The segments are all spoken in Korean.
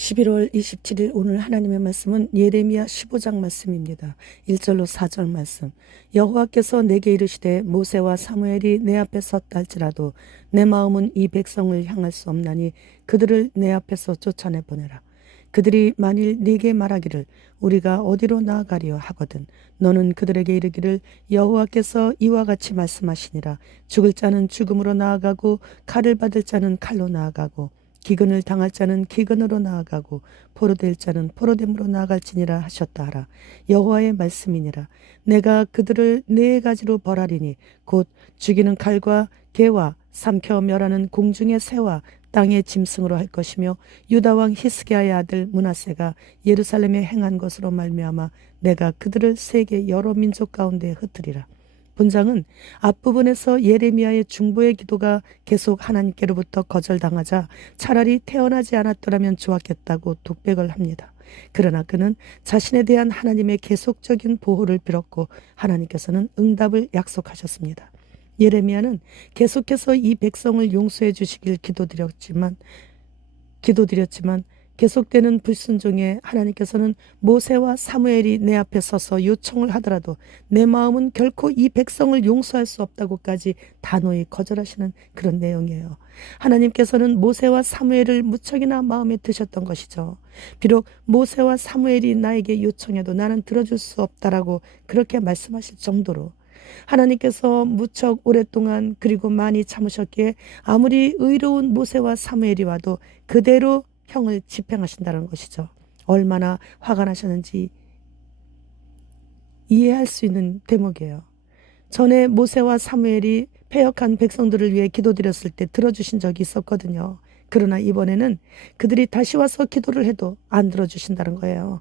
11월 27일 오늘 하나님의 말씀은 예레미야 15장 말씀입니다. 1절로 4절 말씀. 여호와께서 내게 이르시되 모세와 사무엘이 내 앞에 섰다 할지라도 내 마음은 이 백성을 향할 수 없나니 그들을 내 앞에서 쫓아내 보내라. 그들이 만일 네게 말하기를 우리가 어디로 나아가려 하거든 너는 그들에게 이르기를 여호와께서 이와 같이 말씀하시니라. 죽을 자는 죽음으로 나아가고 칼을 받을 자는 칼로 나아가고 기근을 당할 자는 기근으로 나아가고 포로될 자는 포로됨으로 나아갈지니라 하셨다 하라. 여호와의 말씀이니라. 내가 그들을 네 가지로 벌하리니 곧 죽이는 칼과 개와 삼켜 멸하는 공중의 새와 땅의 짐승으로 할 것이며 유다 왕 히스기야의 아들 므낫세가 예루살렘에 행한 것으로 말미암아 내가 그들을 세계 여러 민족 가운데 흩으리라. 본장은 앞부분에서 예레미야의 중보의 기도가 계속 하나님께로부터 거절당하자 차라리 태어나지 않았더라면 좋았겠다고 독백을 합니다. 그러나 그는 자신에 대한 하나님의 계속적인 보호를 빌었고 하나님께서는 응답을 약속하셨습니다. 예레미야는 계속해서 이 백성을 용서해 주시길 기도드렸지만 계속되는 불순종에 하나님께서는 모세와 사무엘이 내 앞에 서서 요청을 하더라도 내 마음은 결코 이 백성을 용서할 수 없다고까지 단호히 거절하시는 그런 내용이에요. 하나님께서는 모세와 사무엘을 무척이나 마음에 드셨던 것이죠. 비록 모세와 사무엘이 나에게 요청해도 나는 들어줄 수 없다라고 그렇게 말씀하실 정도로 하나님께서 무척 오랫동안 그리고 많이 참으셨기에 아무리 의로운 모세와 사무엘이 와도 그대로 형을 집행하신다는 것이죠. 얼마나 화가 나셨는지 이해할 수 있는 대목이에요. 전에 모세와 사무엘이 패역한 백성들을 위해 기도드렸을 때 들어주신 적이 있었거든요. 그러나 이번에는 그들이 다시 와서 기도를 해도 안 들어주신다는 거예요.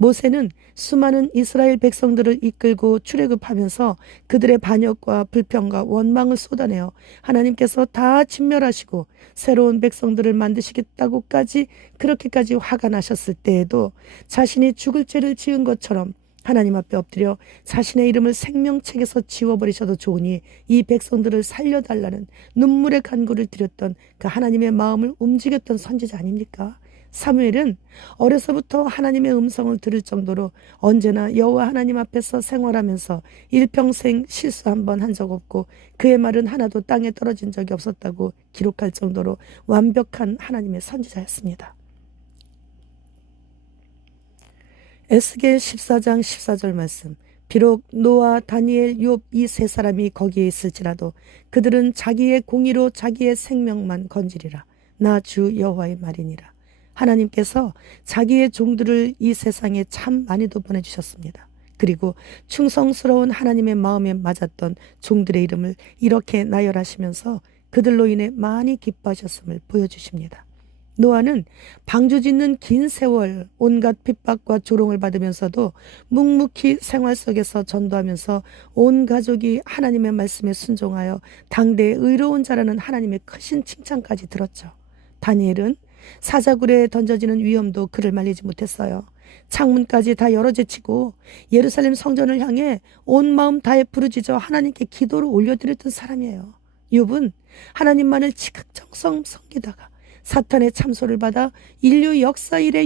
모세는 수많은 이스라엘 백성들을 이끌고 출애굽하면서 그들의 반역과 불평과 원망을 쏟아내어 하나님께서 다 진멸하시고 새로운 백성들을 만드시겠다고까지 그렇게까지 화가 나셨을 때에도 자신이 죽을 죄를 지은 것처럼 하나님 앞에 엎드려 자신의 이름을 생명책에서 지워버리셔도 좋으니 이 백성들을 살려달라는 눈물의 간구를 드렸던 그 하나님의 마음을 움직였던 선지자 아닙니까? 사무엘은 어려서부터 하나님의 음성을 들을 정도로 언제나 여호와 하나님 앞에서 생활하면서 일평생 실수 한 번 한 적 없고 그의 말은 하나도 땅에 떨어진 적이 없었다고 기록할 정도로 완벽한 하나님의 선지자였습니다. 에스겔 14장 14절 말씀. 비록 노아, 다니엘, 욥 이 세 사람이 거기에 있을지라도 그들은 자기의 공의로 자기의 생명만 건지리라. 나 주 여호와의 말이니라. 하나님께서 자기의 종들을 이 세상에 참 많이도 보내주셨습니다. 그리고 충성스러운 하나님의 마음에 맞았던 종들의 이름을 이렇게 나열하시면서 그들로 인해 많이 기뻐하셨음을 보여주십니다. 노아는 방주 짓는 긴 세월 온갖 핍박과 조롱을 받으면서도 묵묵히 생활 속에서 전도하면서 온 가족이 하나님의 말씀에 순종하여 당대의 의로운 자라는 하나님의 크신 칭찬까지 들었죠. 다니엘은 사자굴에 던져지는 위험도 그를 말리지 못했어요. 창문까지 다 열어제치고 예루살렘 성전을 향해 온 마음 다해 부르짖어 하나님께 기도를 올려드렸던 사람이에요. 욥은 하나님만을 지극정성 섬기다가 사탄의 참소를 받아 인류 역사 이래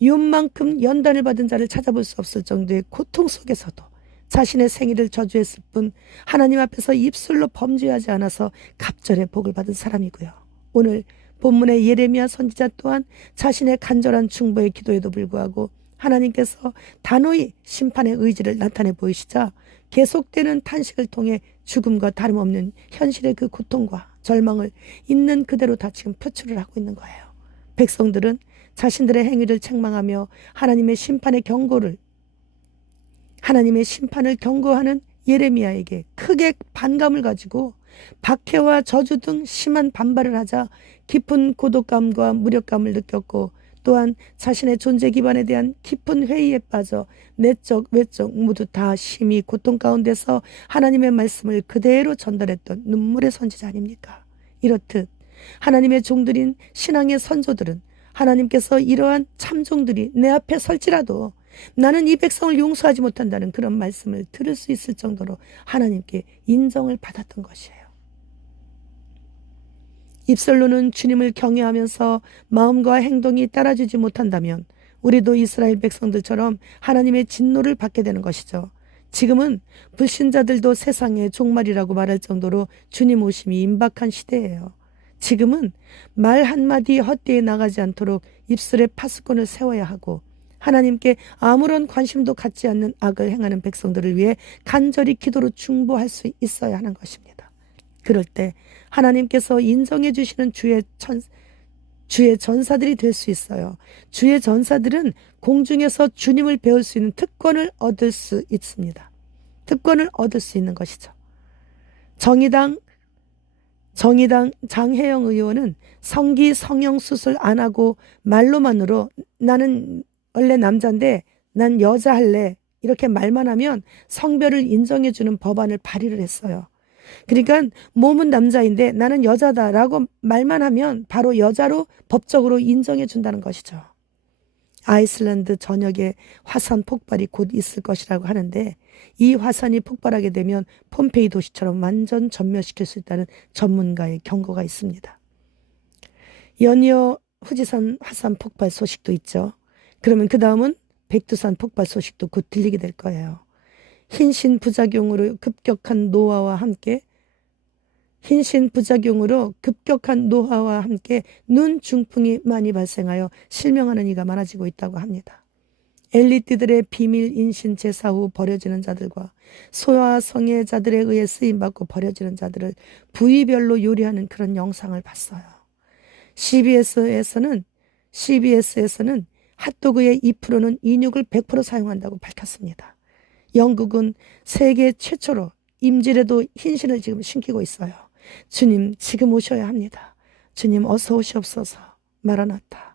욥만큼 연단을 받은 자를 찾아볼 수 없을 정도의 고통 속에서도 자신의 생일을 저주했을 뿐 하나님 앞에서 입술로 범죄하지 않아서 갑절의 복을 받은 사람이고요. 오늘 본문의 예레미야 선지자 또한 자신의 간절한 중보의 기도에도 불구하고 하나님께서 단호히 심판의 의지를 나타내 보이시자 계속되는 탄식을 통해 죽음과 다름없는 현실의 그 고통과 절망을 있는 그대로 다 지금 표출을 하고 있는 거예요. 백성들은 자신들의 행위를 책망하며 하나님의 심판을 경고하는 예레미야에게 크게 반감을 가지고 박해와 저주 등 심한 반발을 하자 깊은 고독감과 무력감을 느꼈고 또한 자신의 존재 기반에 대한 깊은 회의에 빠져 내적 외적 모두 다 심히 고통 가운데서 하나님의 말씀을 그대로 전달했던 눈물의 선지자 아닙니까? 이렇듯 하나님의 종들인 신앙의 선조들은 하나님께서 이러한 참종들이 내 앞에 설지라도 나는 이 백성을 용서하지 못한다는 그런 말씀을 들을 수 있을 정도로 하나님께 인정을 받았던 것이에요. 입술로는 주님을 경외하면서 마음과 행동이 따라주지 못한다면 우리도 이스라엘 백성들처럼 하나님의 진노를 받게 되는 것이죠. 지금은 불신자들도 세상의 종말이라고 말할 정도로 주님 오심이 임박한 시대예요. 지금은 말 한마디 헛되이 나가지 않도록 입술에 파수꾼을 세워야 하고 하나님께 아무런 관심도 갖지 않는 악을 행하는 백성들을 위해 간절히 기도로 중보할 수 있어야 하는 것입니다. 그럴 때 하나님께서 인정해 주시는 주의 전사들이 될 수 있어요. 주의 전사들은 공중에서 주님을 배울 수 있는 특권을 얻을 수 있습니다. 특권을 얻을 수 있는 것이죠. 정의당 장혜영 의원은 성기 성형 수술 안 하고 말로만으로 나는 원래 남자인데 난 여자 할래 이렇게 말만 하면 성별을 인정해 주는 법안을 발의를 했어요. 그러니까 몸은 남자인데 나는 여자다라고 말만 하면 바로 여자로 법적으로 인정해 준다는 것이죠. 아이슬란드 전역에 화산 폭발이 곧 있을 것이라고 하는데 이 화산이 폭발하게 되면 폼페이 도시처럼 완전 전멸시킬 수 있다는 전문가의 경고가 있습니다. 연이어 후지산 화산 폭발 소식도 있죠. 그러면 그 다음은 백두산 폭발 소식도 곧 들리게 될 거예요. 흰신 부작용으로 급격한 노화와 함께 눈 중풍이 많이 발생하여 실명하는 이가 많아지고 있다고 합니다. 엘리트들의 비밀 인신 제사 후 버려지는 자들과 소아성애자들에 의해 쓰임받고 버려지는 자들을 부위별로 요리하는 그런 영상을 봤어요. CBS에서는 핫도그의 2%는 인육을 100% 사용한다고 밝혔습니다. 영국은 세계 최초로 임질에도 흰신을 지금 신기고 있어요. 주님 지금 오셔야 합니다. 주님 어서 오시옵소서. 마라나타.